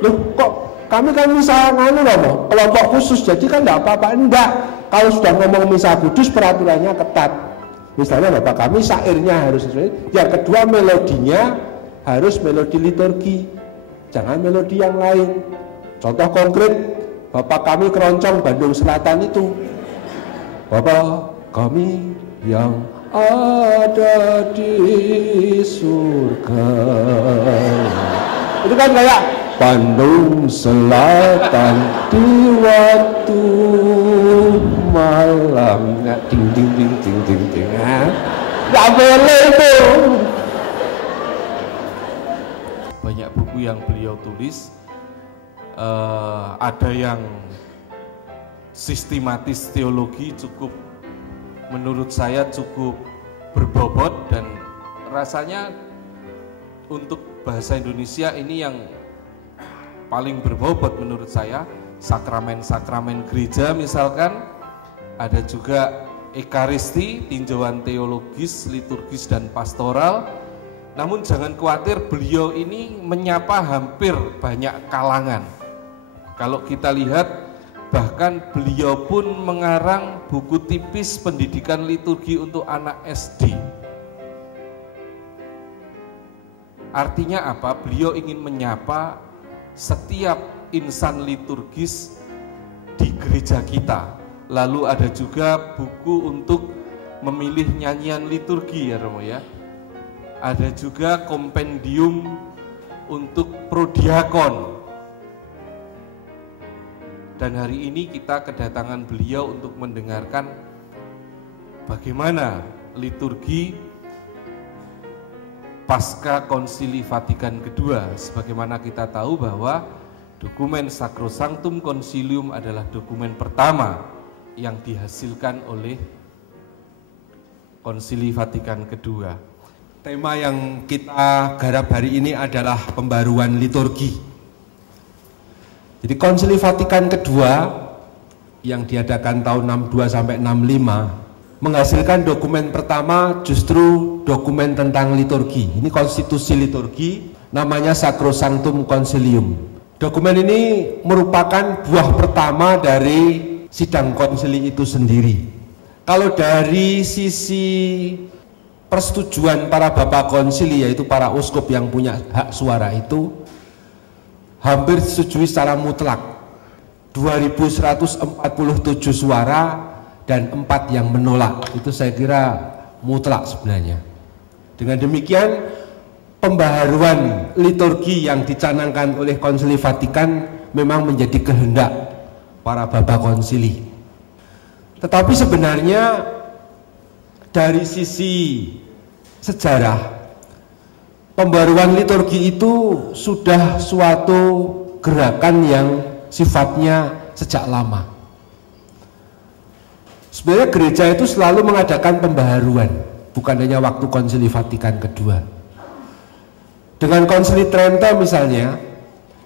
Loh kok kami kan misa nganu loh, kelompok khusus, jadi kan enggak apa-apa. Enggak, kalau sudah ngomong misa kudus peraturannya ketat. Misalnya Bapak kami syairnya harus sesuai, yang kedua melodinya harus melodi liturgi, jangan melodi yang lain. Contoh konkret, Bapak kami keroncong Bandung Selatan itu, Bapak kami yang ada di surga, itu kan kayak Bandung Selatan di waktu malam, ding ding ding ding ding ding, nggak boleh itu. Banyak buku yang beliau tulis, ada yang sistematis teologi, cukup menurut saya cukup berbobot, dan rasanya untuk bahasa Indonesia ini yang paling berbobot menurut saya. Sakramen-sakramen gereja misalkan, ada juga Ekaristi, tinjauan teologis, liturgis dan pastoral. Namun jangan khawatir, beliau ini menyapa hampir banyak kalangan. Kalau kita lihat, bahkan beliau pun mengarang buku tipis pendidikan liturgi untuk anak SD. Artinya apa? Beliau ingin menyapa setiap insan liturgis di gereja kita. Lalu ada juga buku untuk memilih nyanyian liturgi ya Romo ya. Ada juga kompendium untuk prodiakon. Dan hari ini kita kedatangan beliau untuk mendengarkan bagaimana liturgi pasca Konsili Vatikan II. Sebagaimana kita tahu bahwa dokumen Sacrosanctum Concilium adalah dokumen pertama yang dihasilkan oleh Konsili Vatikan II. Tema yang kita garap hari ini adalah pembaruan liturgi. Jadi Konsili Vatikan II yang diadakan tahun 62 sampai 65 menghasilkan dokumen pertama, justru dokumen tentang liturgi. Ini konstitusi liturgi, namanya Sacrosanctum Concilium. Dokumen ini merupakan buah pertama dari sidang konsili itu sendiri. Kalau dari sisi persetujuan para bapak konsili, yaitu para uskup yang punya hak suara itu, hampir disetujui secara mutlak. 2147 suara dan 4 yang menolak, itu saya kira mutlak sebenarnya. Dengan demikian, pembaharuan liturgi yang dicanangkan oleh Konsili Vatikan memang menjadi kehendak para bapa konsili. Tetapi sebenarnya dari sisi sejarah, pembaruan liturgi itu sudah suatu gerakan yang sifatnya sejak lama. Sebenarnya gereja itu selalu mengadakan pembaharuan, bukan hanya waktu Konsili Vatikan II. Dengan Konsili Trento misalnya,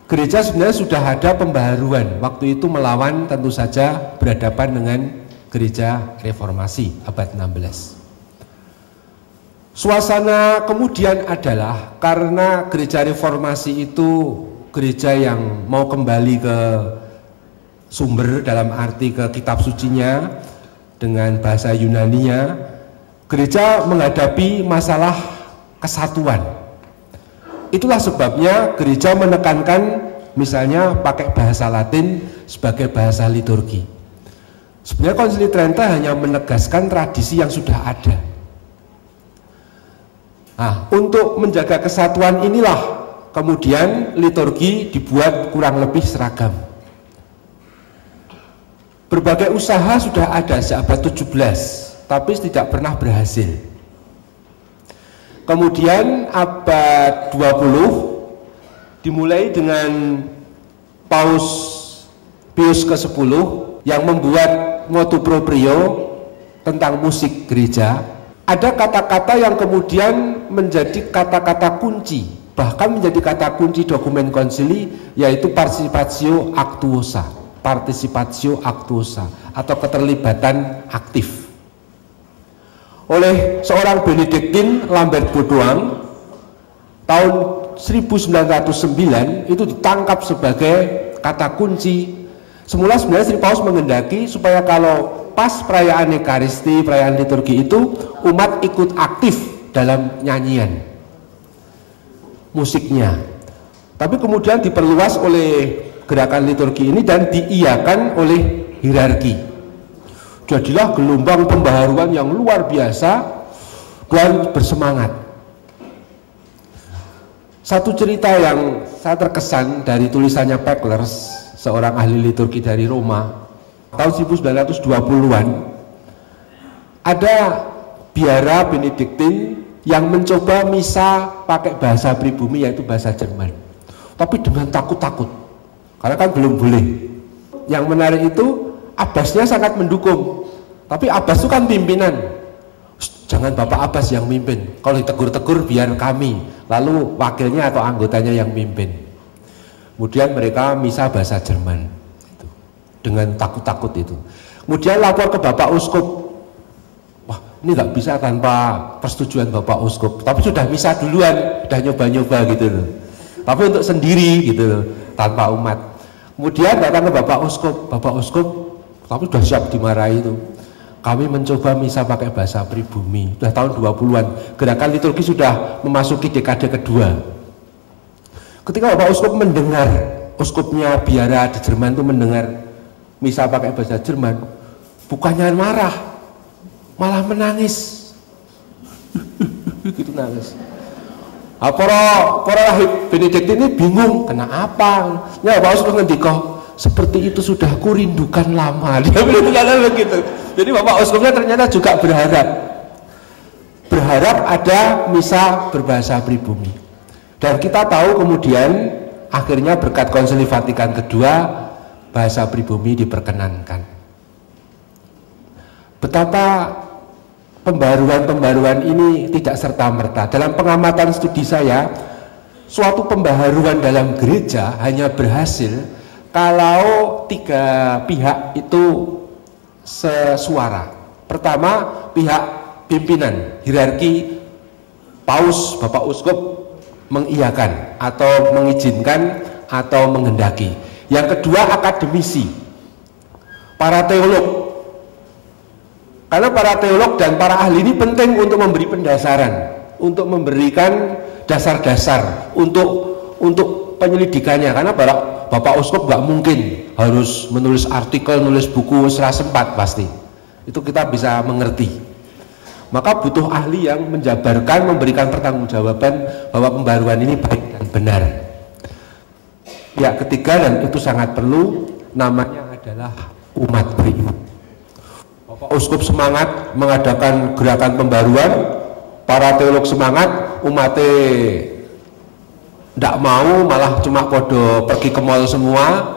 gereja sebenarnya sudah ada pembaharuan, waktu itu melawan tentu saja berhadapan dengan gereja reformasi abad 16. Suasana kemudian adalah karena gereja reformasi itu gereja yang mau kembali ke sumber, dalam arti ke kitab sucinya dengan bahasa Yunaninya, gereja menghadapi masalah kesatuan. Itulah sebabnya gereja menekankan misalnya pakai bahasa Latin sebagai bahasa liturgi. Sebenarnya Konsili Trento hanya menegaskan tradisi yang sudah ada. Nah, untuk menjaga kesatuan inilah kemudian liturgi dibuat kurang lebih seragam. Berbagai usaha sudah ada sejak abad 17, tapi tidak pernah berhasil. Kemudian abad 20 dimulai dengan Paus Pius ke-10 yang membuat motu proprio tentang musik gereja. Ada kata-kata yang kemudian menjadi kata-kata kunci, bahkan menjadi kata kunci dokumen konsili, yaitu participatio actuosa atau keterlibatan aktif. Oleh seorang Benediktin, Lambert Baudoin, tahun 1909 itu ditangkap sebagai kata kunci. Semula sebenarnya Sri Paus menghendaki supaya kalau pas perayaan Ekaristi, perayaan liturgi itu umat ikut aktif dalam nyanyian musiknya. Tapi kemudian diperluas oleh gerakan liturgi ini dan diiakan oleh hierarki. Jadilah gelombang pembaharuan yang luar biasa dan bersemangat. Satu cerita yang saya terkesan dari tulisannya Peklers, seorang ahli liturgi dari Roma, tahun 1920-an, ada biara Benediktin yang mencoba misa pakai bahasa pribumi, yaitu bahasa Jerman, tapi dengan takut-takut karena kan belum boleh. Yang menarik itu Abbasnya sangat mendukung, tapi Abbas itu kan pimpinan. Jangan Bapak Abbas yang mimpin, kalau ditegur-tegur biar kami, lalu wakilnya atau anggotanya yang mimpin. Kemudian mereka misa bahasa Jerman itu, dengan takut-takut itu. Kemudian lapor ke Bapak Uskup. Wah, ini nggak bisa tanpa persetujuan Bapak Uskup, tapi sudah misa duluan, sudah nyoba-nyoba gitu loh, tapi untuk sendiri gitu loh, tanpa umat. Kemudian datang ke Bapak Uskup, tapi sudah siap dimarahi itu. Kami mencoba misa pakai bahasa pribumi, sudah tahun 20-an, gerakan liturgi sudah memasuki dekade kedua. Ketika Bapak Uskup mendengar, uskupnya biara di Jerman itu mendengar misa pakai bahasa Jerman, bukannya marah, malah menangis. Gitu nangis. Para Benediktin ini bingung, kenapa? Ya Bapak Uskup ngendika, seperti itu sudah kurindukan lama. Dia bilang begitu. Jadi Bapak Uskupnya ternyata juga berharap ada misa berbahasa pribumi. Dan kita tahu kemudian akhirnya berkat Konsili Vatikan kedua, bahasa pribumi diperkenankan. Betapa pembaharuan ini tidak serta-merta. Dalam pengamatan studi saya, suatu pembaharuan dalam gereja hanya berhasil kalau tiga pihak itu sesuara. Pertama, pihak pimpinan, hierarki, paus, Bapak Uskup mengiyakan atau mengizinkan atau menghendaki. Yang kedua, akademisi, para teolog. Karena para teolog dan para ahli ini penting untuk memberi pendasaran, untuk memberikan dasar-dasar untuk penyelidikannya. Karena Bapak Uskup nggak mungkin harus menulis artikel, nulis buku secara sempat pasti. Itu kita bisa mengerti. Maka butuh ahli yang menjabarkan, memberikan pertanggungjawaban bahwa pembaruan ini baik dan benar. Ya, ketiga, dan itu sangat perlu, namanya adalah umat beriman. Bapak Uskup semangat mengadakan gerakan pembaruan, para teolog semangat, umatnya tidak mau, malah cuma podo pergi ke mall semua.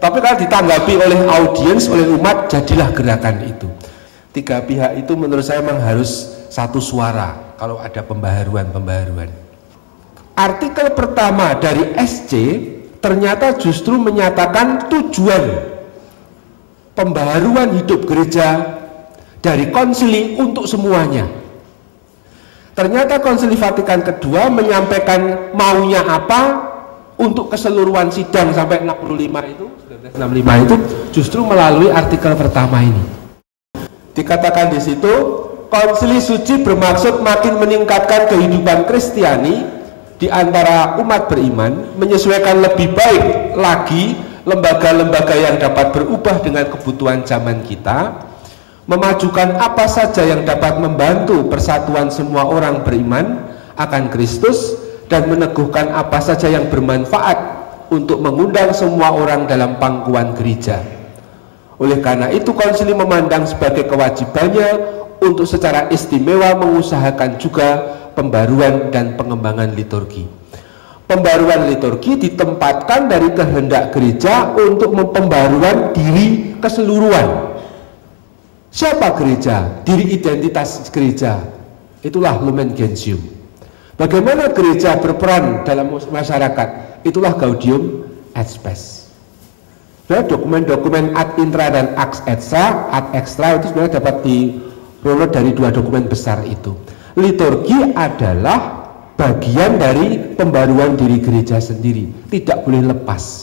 Tapi kalau ditanggapi oleh audiens, oleh umat, jadilah gerakan itu. Tiga pihak itu menurut saya memang harus satu suara kalau ada pembaharuan. Artikel pertama dari SC ternyata justru menyatakan tujuan pembaharuan hidup gereja dari konsili untuk semuanya. Ternyata Konsili Vatikan kedua menyampaikan maunya apa untuk keseluruhan sidang sampai 65 itu, 1965 itu justru melalui artikel pertama ini. Dikatakan di situ, Konsili Suci bermaksud makin meningkatkan kehidupan Kristiani di antara umat beriman, menyesuaikan lebih baik lagi lembaga-lembaga yang dapat berubah dengan kebutuhan zaman kita, memajukan apa saja yang dapat membantu persatuan semua orang beriman akan Kristus, dan meneguhkan apa saja yang bermanfaat untuk mengundang semua orang dalam pangkuan gereja. Oleh karena itu, konsili memandang sebagai kewajibannya untuk secara istimewa mengusahakan juga pembaruan dan pengembangan liturgi. Pembaruan liturgi ditempatkan dari kehendak gereja untuk pembaruan diri keseluruhan. Siapa gereja? Diri identitas gereja. Itulah Lumen Gentium. Bagaimana gereja berperan dalam masyarakat? Itulah Gaudium et Spes. Dokumen-dokumen ad intra dan ad extra itu sebenarnya dapat diperoleh dari dua dokumen besar itu. Liturgi adalah bagian dari pembaruan diri gereja sendiri, tidak boleh lepas.